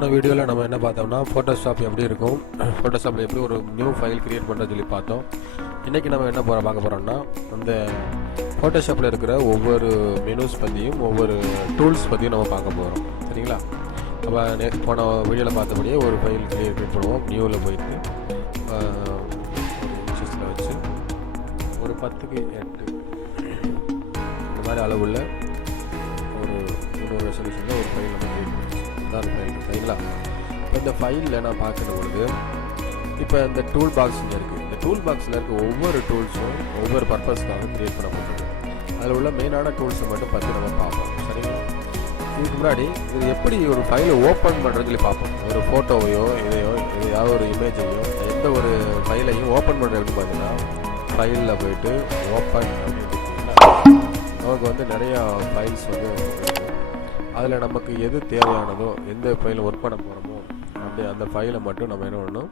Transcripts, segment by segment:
போன வீடியோவில் நம்ம என்ன பார்த்தோம்னா ஃபோட்டோஷாப் எப்படி இருக்கும், ஃபோட்டோஷாப்பில் எப்படி ஒரு நியூ ஃபைல் க்ரியேட் பண்ணுறது சொல்லி பார்த்தோம். இன்றைக்கி நம்ம என்ன பார்க்க போகிறோம்னா அந்த ஃபோட்டோஷாப்பில் இருக்கிற ஒவ்வொரு மெனூஸ் பற்றியும் ஒவ்வொரு டூல்ஸ் பற்றியும் நம்ம பார்க்க போகிறோம். சரிங்களா? அப்போ போன வீடியோவில் பார்த்தபடியே ஒரு ஃபைல் க்ரியேட் பண்ணுவோம். நியூவில் போயிட்டு இன்ச்சஸில் வச்சு ஒரு 10x8 இந்த மாதிரி அளவுள்ள ஒரு ரெசல்யூஷனில் ஒரு ஃபைல் நம்ம க்ரியேட் பண்ணுவோம். தான் ஃபைல். சரிங்களா? இப்போ இந்த ஃபைலில் நான் பார்க்குற பொழுது இப்போ இந்த டூல் பாக்ஸ் இருக்குது. இந்த டூல் பாக்ஸில் இருக்க ஒவ்வொரு டூல்ஸும் ஒவ்வொரு பர்பஸ்க்காக க்ரியேட் பண்ணப்பட்டது. அதில் உள்ள மெயினான டூல்ஸை மட்டும் பற்றி நம்ம பார்ப்போம். சரிங்களா? இதுக்கு முன்னாடி இது எப்படி ஒரு ஃபைலை ஓப்பன் பண்ணுறது சொல்லி பார்ப்போம். ஒரு ஃபோட்டோவையோ எதையாவது ஒரு இமேஜையோ எந்த ஒரு ஃபைலையும் ஓப்பன் பண்ணுறது எப்படி பார்த்தீங்கன்னா ஃபைலில் போயிட்டு ஓப்பன் அப்படின்னு நமக்கு வந்து நிறையா ஃபைல்ஸ் வந்து அதில் நமக்கு எது தேவையானதோ எந்த ஃபைலில் ஒர்க் பண்ண போகிறோமோ அப்படி அந்த ஃபைலை மட்டும் நம்ம என்ன பண்ணணும்,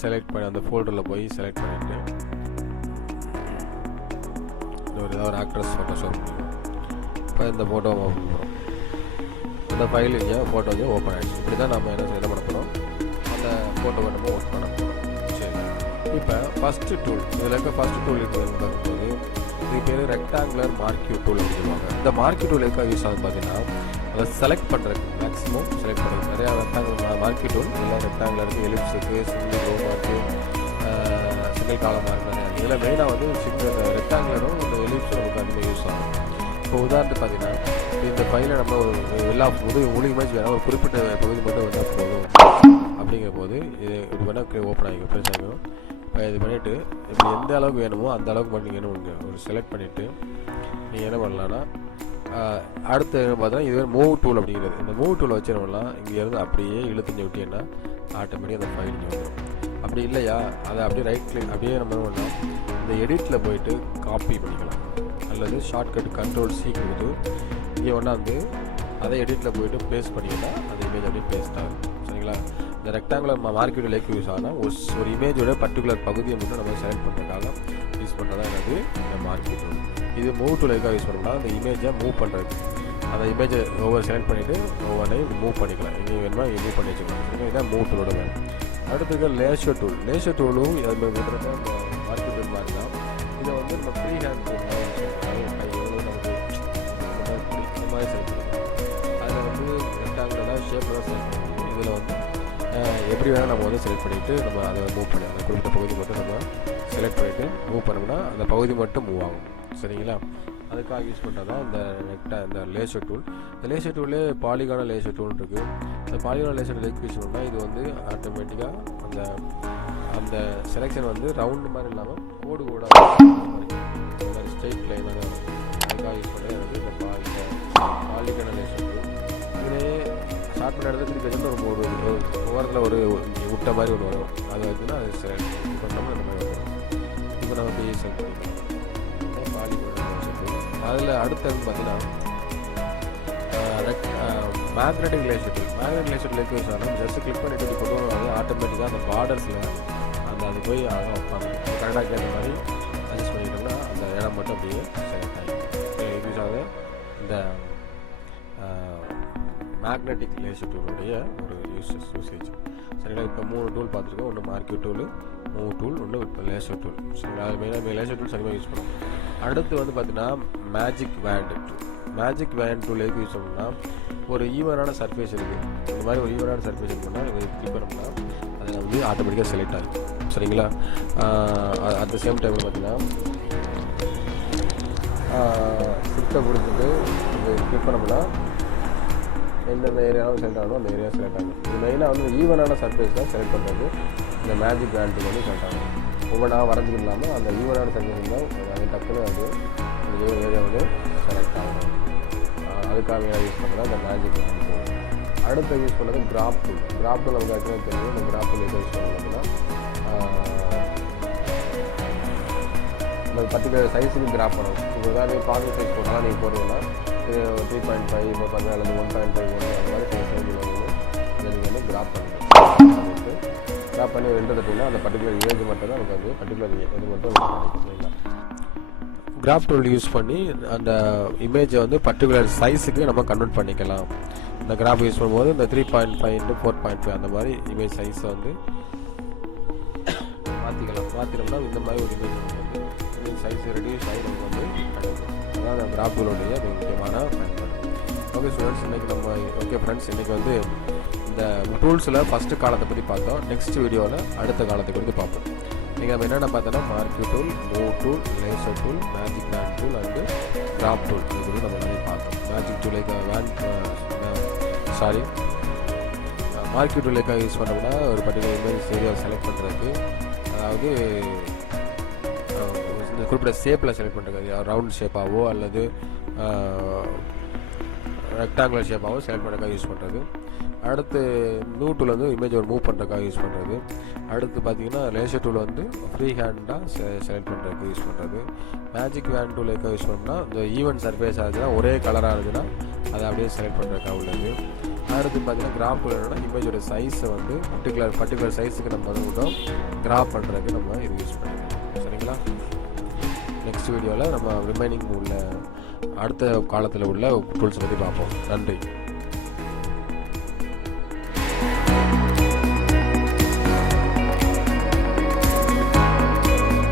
செலக்ட் பண்ணி அந்த ஃபோல்டரில் போய் செலக்ட் பண்ணிவிட்டு ஏதாவது ஒரு ஆக்ட்ரஸ் ஃபோட்டோஷாப் பண்ணுவோம். இப்போ இந்த ஃபோட்டோ ஓப்பன் பண்ணுறோம். அந்த ஃபைல் இங்கே ஃபோட்டோ வந்து ஓப்பன் ஆகிடுச்சு. இப்படி தான் நம்ம என்ன பண்ண போகிறோம், அந்த ஃபோட்டோவை நம்ம ஒர்க் பண்ண போகிறோம். சரி, இப்போ ஃபஸ்ட்டு டூல் இதில் இருக்க ஃபஸ்ட்டு டூல் இருக்குதுன்னு பார்க்கும்போது இது பேர் ரெக்டாங்குலர் மார்க்யூ டூல் அப்படின்னு சொல்லுவாங்க. இந்த மார்க்யூ டூல் எதுக்காக யூஸ் ஆகுது பார்த்தீங்கன்னா அதை செலக்ட் பண்ணுறதுக்கு மேக்ஸிமம் செலக்ட் பண்ணுறது நிறையா ரெக்டாங்குலர் மார்க்யூ டூல் இல்லை ரெக்டாங்குலருக்கு எலிப்ஸுக்கு single row marquee single column marquee நிறையா இதில் மெயினாக வந்து சிங்கிள் ரெக்டாங்குலரும் இந்த எலிப்ஸும் நமக்கு அதிகமாக யூஸ் ஆகும். இப்போ உதாரணத்துக்கு பார்த்தீங்கன்னா இந்த ஃபைலை நம்ம எல்லா முழு இமேஜ் வேணால் ஒரு குறிப்பிட்ட பகுதி மட்டும் வந்தால் போதும் அப்படிங்கிற போது இது வேணால் ஓப்பன் ஆகிக்கும், ஃப்ரெஷ் ஆகிக்கும். இப்போ இது பண்ணிவிட்டு இப்போ எந்த அளவுக்கு வேணுமோ அந்த அளவுக்கு பண்ணிங்கன்னு ஒரு செலக்ட் பண்ணிவிட்டு நீங்கள் என்ன பண்ணலான்னா அடுத்து என்ன பார்த்தா இது மூவ் டூல் அப்படிங்கிறது. இந்த மூவ் டூலை வச்சு நம்மலாம் இங்கேருந்து அப்படியே இழுத்துஞ்சு விட்டீங்கன்னா ஆட்டோமேட்டிக்காக அந்த ஃபைல் இங்கே வந்துடும். அப்படி இல்லையா அதை அப்படியே ரைட் கிளிக் அப்படியே நம்ம என்ன பண்ணலாம், இந்த எடிட்டில் போயிட்டு காப்பி பண்ணிக்கலாம் அல்லது ஷார்ட்கட் கண்ட்ரோல் C கொடுத்து இங்கே ஒன்றாந்து அதை எடிட்டில் போயிட்டு பேஸ்ட் பண்ணிங்கன்னா அந்த இமேஜ் அப்படியே பேஸ்ட் ஆகும். சரிங்களா? இந்த ரெக்டாங்குலர் மார்க்கெட் லேக் யூஸ் ஆனால் ஒரு இமேஜோட பர்டிகுலர் பகுதியை மட்டும் நம்ம செலக்ட் பண்ணுறதுக்காக யூஸ் பண்ணுறதா எனக்கு இந்த மார்க்கெட் டூல். இது மூவ் டூல் எதுக்காக யூஸ் பண்ணோம்னா அந்த இமேஜை மூவ் பண்ணுறது. அந்த இமேஜை ஒவ்வொரு செலக்ட் பண்ணிவிட்டு ஒவ்வொன்றையும் மூவ் பண்ணிக்கலாம். எங்கே வேணுமா இங்கே மூவ் பண்ணி வச்சுக்கலாம். இதுதான் மூவ் டூலோட வேணும். அடுத்து இருக்க லேஷர் டூல். லேஷர் டூலும் அது விடுறது அந்த மார்க்கெட் டூல் மாதிரி தான். இதை வந்து நம்ம ஃப்ரீ ஹேண்ட் டூல் இந்த மாதிரி செலக்ட் பண்ணிக்கலாம். அதில் வந்து ரெக்டாங்குலராக ஷேப்லாம் செலக்ட் பண்ணிக்கலாம். இதில் வந்து எப்படி வேணால் நம்ம வந்து செலக்ட் பண்ணிவிட்டு நம்ம அதை மூவ் பண்ணி அந்த குறிப்பிட்ட பகுதி மட்டும் நம்ம செலக்ட் பண்ணிவிட்டு மூவ் பண்ணோம்னா அந்த பகுதி மட்டும் மூவ் ஆகும். சரிங்களா? அதுக்காக யூஸ் பண்ணுறது தான் இந்த லேசர் டூல். இந்த லேசர் டூலே பாலிகான லேசர் டூல் இருக்குது. அந்த பாலிகான லேசர் டூல் யூஸ் பண்ணோம்னா இது வந்து ஆட்டோமேட்டிக்காக அந்த செலெக்ஷன் வந்து ரவுண்டு மாதிரி இல்லாமல் கோடு கூட மாதிரி ஸ்ட்ரெயிட் லைனாக தான் இருக்கும். அதுக்காக யூஸ் பண்ணுறது எனக்கு இந்த பாலிகான லேசர் டூல். இதுலேயே ஸ்டார்ட் பண்ண இடத்துல திருப்பி வச்சுன்னா ஒரு ஓரத்தில் ஒரு விட்ட மாதிரி ஒன்று வரும். அதை வச்சுன்னா அது செலக்ட் பண்ணோம்னா அந்த மாதிரி வரும். இப்போ நம்ம போய் செலக்ட் பண்ணிக்கலாம். அதில் அடுத்தது பார்த்தீங்கன்னா magnetic laser tool. Magnetic laser லேக் யூஸ் ஆனால் ஜஸ்ட் கிளிக் பண்ணிட்டு போட்டோம் அது ஆட்டோமேட்டிக்காக அந்த பார்டர்ஸில் அது போய் அழகாக வைப்பாங்க. கரெக்டாக கேட்ட மாதிரி அட்ஜஸ்ட் பண்ணிட்டோம்னா அந்த இடம் மட்டும் அப்படியே செலக்ட் ஆகிடும். யூஸ் ஆகுது இந்த மேக்னெட்டிக் லேசர் டூலுடைய ஒரு யூசேஜ். சரிங்களா? இப்போ 3 டூல் பார்த்துருக்கோம். ஒன்று மார்க்யூ டூலு, மூவ் டூல், ஒன்று இப்போ லேசர் டூல். சரிங்களா? அது மெயினாக லேசர் டூல் சரியாக யூஸ் பண்ணுவோம். அடுத்து வந்து பார்த்தீங்கன்னா magic want tool. Magic want tool எதுக்கு யூஸ் பண்ணோம்னா ஒரு ஈவனான சர்ஃபேஸ் இருக்குது. இந்த மாதிரி ஒரு ஈவனான சர்ஃபேஸ் இருக்குன்னா இது கிளிக் பண்ணோம்னா அதில் வந்து ஆட்டோமேட்டிக்காக செலக்ட் ஆகும். சரிங்களா? அட் த சேம் டைமில் பார்த்தீங்கன்னா ஷிஃப்ட்டை கொடுத்துட்டு இது கிளிக் பண்ணோம்னா எந்தெந்த ஏரியாவும் செலக்ட் ஆகணும் அந்த ஏரியா செலக்ட் ஆகும். இது மெயினாக வந்து ஈவனான சர்ஃபேஸ் தான் செலக்ட் பண்ணுறது இந்த மேஜிக் வேண்ட் டூல் வந்து செலக்ட் ஆகும். ஒவ்வொன்றா வரைஞ்சிட்டு இல்லாமல் அந்த ஈவனான சர்ஃபேஸ் தான் அது டக்குன்னு அது அந்த ஏரியா வந்து செலக்ட் ஆகும். அதுக்காக யூஸ் பண்ணுறது அந்த மேஜிக் வேண்ட் டூல். அடுத்து யூஸ் பண்ணுறது கிராப் டூல். கிராப் டூல் நமக்கு ஆக்சுவலாக தெரியும். இந்த கிராப் டூல் எது யூஸ் பண்ணணும் அப்படின்னா இந்த பர்டிகுலர் சைஸுக்கு கிராப் பண்ணணும். இப்போ ஏதாவது பாசிட்டிவ் சைஸ் போட்டாலும் நீங்கள் போடுறீங்கன்னா 3.5 இப்போ பண்ண அல்லது 1.51 அந்த மாதிரி சைஸ் வேணும். அதை நீங்கள் வந்து கிராப் பண்ணிக்கலாம். கிராப் பண்ணி ரெண்டு தட்டிங்கன்னா அந்த பர்டிகுலர் ஏஜ் மட்டும் தான் நமக்கு அது பர்டிகுலர் இது மட்டும் சரிங்களா? கிராப் டூல் யூஸ் பண்ணி அந்த இமேஜை வந்து பர்டிகுலர் சைஸுக்கு நம்ம கன்வெர்ட் பண்ணிக்கலாம். இந்த கிராஃப் யூஸ் பண்ணும்போது இந்த 3.5 into 4.5 அந்த மாதிரி இமேஜ் சைஸை வந்து மாற்றினோம்னா இந்த மாதிரி ஒரு இமேஜ் வந்து இமேஜ் சைஸ் ரெடியூஸ் ஆகி நமக்கு வந்து கிடைக்கும். அதான் அந்த கிராஃப் டூலுடைய மிக முக்கியமான பயன்பாடு. ஓகே ஸ்டூடெண்ட்ஸ், ஓகே ஃப்ரெண்ட்ஸ், இன்றைக்கி வந்து இந்த டூல்ஸில் ஃபஸ்ட்டு காலத்தை பற்றி பார்த்தோம். நெக்ஸ்ட் வீடியோவில் அடுத்த காலத்தை குறித்து பார்ப்போம். நீங்கள் நம்ம என்னென்ன பார்த்தோன்னா marquee tool, move tool, laser tool, magic van tool and graph tool இது குறித்து நம்ம நிறைய பார்த்தோம். மேஜிக் டூலுக்கு மார்க்யூ டூலுக்காக யூஸ் பண்ணோம்னா ஒரு பர்டிகுலர் இமேஜ் ஏரியாவை செலக்ட் பண்ணுறதுக்கு, அதாவது இந்த குறிப்பிட்ட ஷேப்பில் செலக்ட் பண்ணுறது, ரவுண்ட் ஷேப்பாகவோ அல்லது ரெக்டாங்குலர் ஷேப்பாகவோ செலக்ட் பண்ணுறதுக்காக யூஸ் பண்ணுறது. அடுத்து மூவ் டூல் வந்து இமேஜ் ஒரு மூவ் பண்ணுறதுக்காக யூஸ் பண்ணுறது. அடுத்து பார்த்தீங்கன்னா லேசர் டூல் வந்து ஃப்ரீ ஹேண்டாக செலக்ட் பண்ணுறதுக்கு யூஸ் பண்ணுறது. மேஜிக் வேன் டூல் எதுக்காக யூஸ் பண்ணோம்னா இந்த ஈவன் சர்ஃபேஸ் ஆகுதுன்னா ஒரே கலராக இருந்துச்சுன்னா அதை அப்படியே செலக்ட் பண்ணுறதுக்காக உள்ளது. அடுத்து பார்த்தீங்கன்னா கிராஃப் டூல் என்னன்னா இமேஜோட சைஸை வந்து பர்டிகுலர் சைஸுக்கு நம்ம வந்து கிராஃப் பண்ணுறதுக்கு நம்ம இது யூஸ் பண்ணிக்கலாம். சரிங்களா? நெக்ஸ்ட் வீடியோவில் நம்ம ரிமைனிங் உள்ள அடுத்த காலத்தில் உள்ள டூல்ஸ் பற்றி பார்ப்போம். நன்றி.